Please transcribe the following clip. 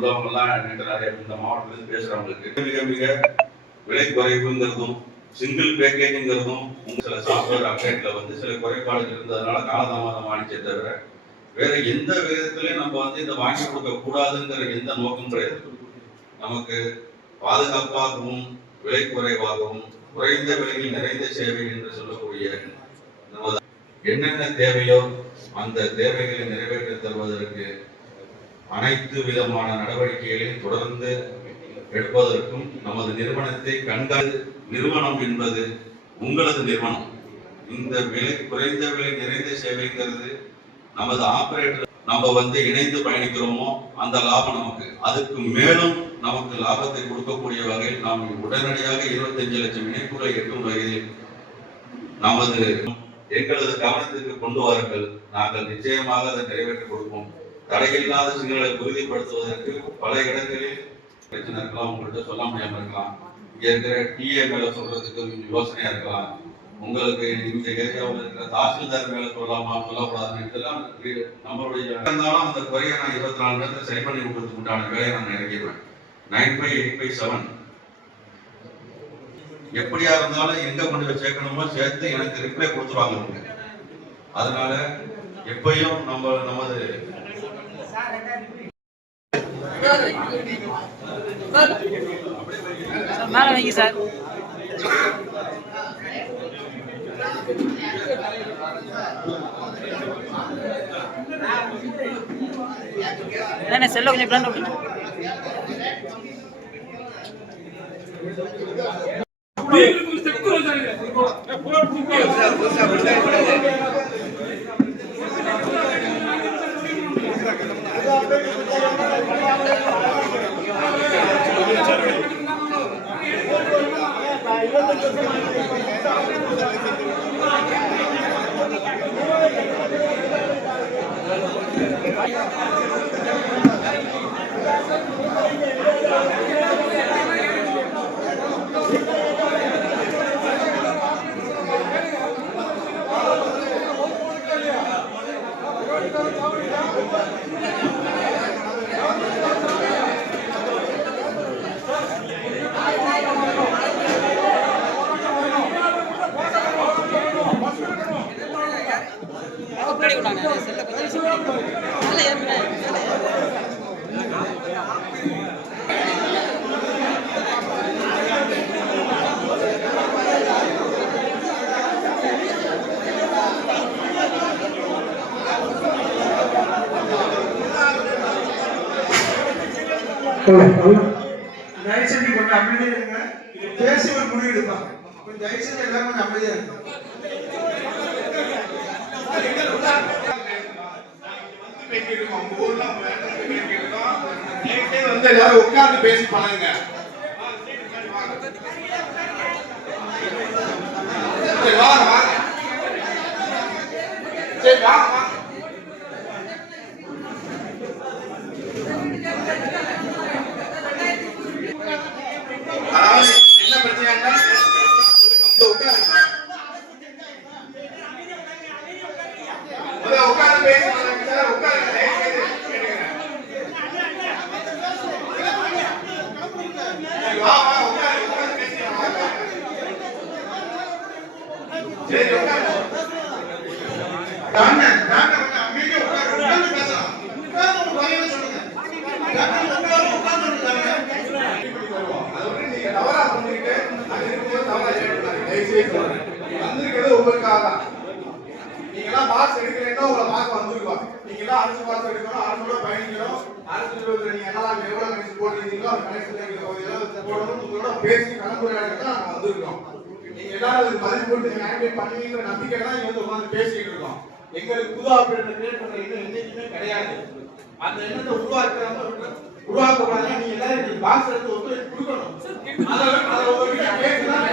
உள்ளவங்க எல்லாம் நிறைய இந்த மாவட்டத்திலிருந்து பேசுறவங்களுக்கு மிக மிக விலை குறைவுங்கிறதும் சிங்கிள் பேக்கேஜுங்கிறதும் சில சாஃப்ட்வேர் அப்டேட்ல சில குறைபாடுகள் இருந்ததுனால காலதாமதம் ஆணிச்சே தவிர வேற எந்த விதத்திலையும் நம்ம இந்த வாங்கி கொடுக்க கூடாதுங்கிற எந்த நோக்கம் கிடையாது. நமக்கு பாதுகாப்பாகவும் விலை குறைவாகவும் குறைந்த விலையில் நிறைந்த சேவை என்று சொல்லக்கூடிய என்னென்ன தேவையோ அந்த தேவைகளை நிறைவேற்றி தருவதற்கு அனைத்து விதமான நடவடிக்கைகளையும் தொடர்ந்து எடுப்பதற்கும் நமது நிறுவனத்தை நிறுவனம் என்பது உங்களது நிறுவனம். இந்த விலை குறைந்த விலை நிறைந்த சேவைங்கிறது நமது ஆபரேட்டர் நம்ம இணைந்து பயணிக்கிறோமோ அந்த லாபம் நமக்கு, அதுக்கு மேலும் நமக்கு லாபத்தை கொடுக்கக்கூடிய வகையில் நாம் உடனடியாக 25 லட்சம் இணைப்புகளை எட்டும் வகையில் நமது எங்களது கவனத்திற்கு கொண்டு வாருங்கள். நாங்கள் நிச்சயமாக அதை நிறைவேற்றி கொடுப்போம். தடையில்லாத சிக்னலை உறுதிப்படுத்துவதற்கு பல இடங்களில் பிரச்சனை இருக்கலாம், உங்கள்கிட்ட சொல்ல முடியாம இருக்கலாம், இங்க இருக்கிற டிஏ மேல சொல்றதுக்கு யோசனையா இருக்கலாம், உங்களுக்கு இந்த ஏரியாவில் இருக்கிற தாசில்தார் மேல சொல்லக்கூடாதுன்னு இதெல்லாம் நம்மளுடைய இருந்தாலும் அந்த குறையை நான் 24 நேரத்தில் சரி பண்ணி கொடுக்கறதுக்கு உண்டான வேலையை நான் இறங்கிடுவேன். 95857 எப்படியா இருந்தாலும் எங்க கொண்டு போய் சேர்க்கணுமோ சேர்த்து எனக்கு ரிப்ளை கொடுத்துருவாங்க. அதனால எப்பயும் நமது மேல வைங்க சார். என்ன செல்ல கொஞ்சம் பிளான் பண்ணுங்க. தயவுசெஞ்சு கொஞ்சம் அமைதியா இருங்க. பேசி ஒரு முடிவு எடுப்பாங்க. கொஞ்சம் தயவுசெஞ்சு எல்லாரும் கொஞ்சம் அமைதியா இருங்க. எல்லாரும் உட்கார்ந்து பேசி பழகுங்க. சரி வாங்க சரி வாங்க. அதாவது என்ன பிரச்சனை உட்கார்ந்து பேசி வந்திருக்கிறது உங்களுக்காக தான். நீங்களாம் பாஸ் எடுக்கலைன்னா உங்களை பார்க்க வந்துருவாங்க. நீங்களாம் அரசு பாஸ் எடுக்கணும், அரசோட பயணிக்கணும், அரசு நிறுவனத்தில் நீங்க என்னெல்லாம் எவ்வளவு கணக்கு போடுறீங்களோ அந்த கணக்கு போடணும், உங்களோட பேசி கலந்துரையாடுறது தான் நாங்கள் வந்திருக்கோம். நீங்க எல்லாரும் பதில் போட்டு நீங்க ஆக்டிவேட் பண்ணுவீங்கிற நம்பிக்கை தான் இங்க உட்காந்து பேசிட்டு இருக்கோம். எங்களுக்கு புது ஆபரேட்டர் கிரியேட் பண்ற எண்ணம் என்னைக்குமே கிடையாது. அந்த எண்ணத்தை உருவாக்குறாங்க. நீங்க எல்லாரும் பாக்ஸ் எடுத்து ஒத்துழைப்பு கொடுக்கணும். அதை உங்ககிட்ட கேட்டுதான்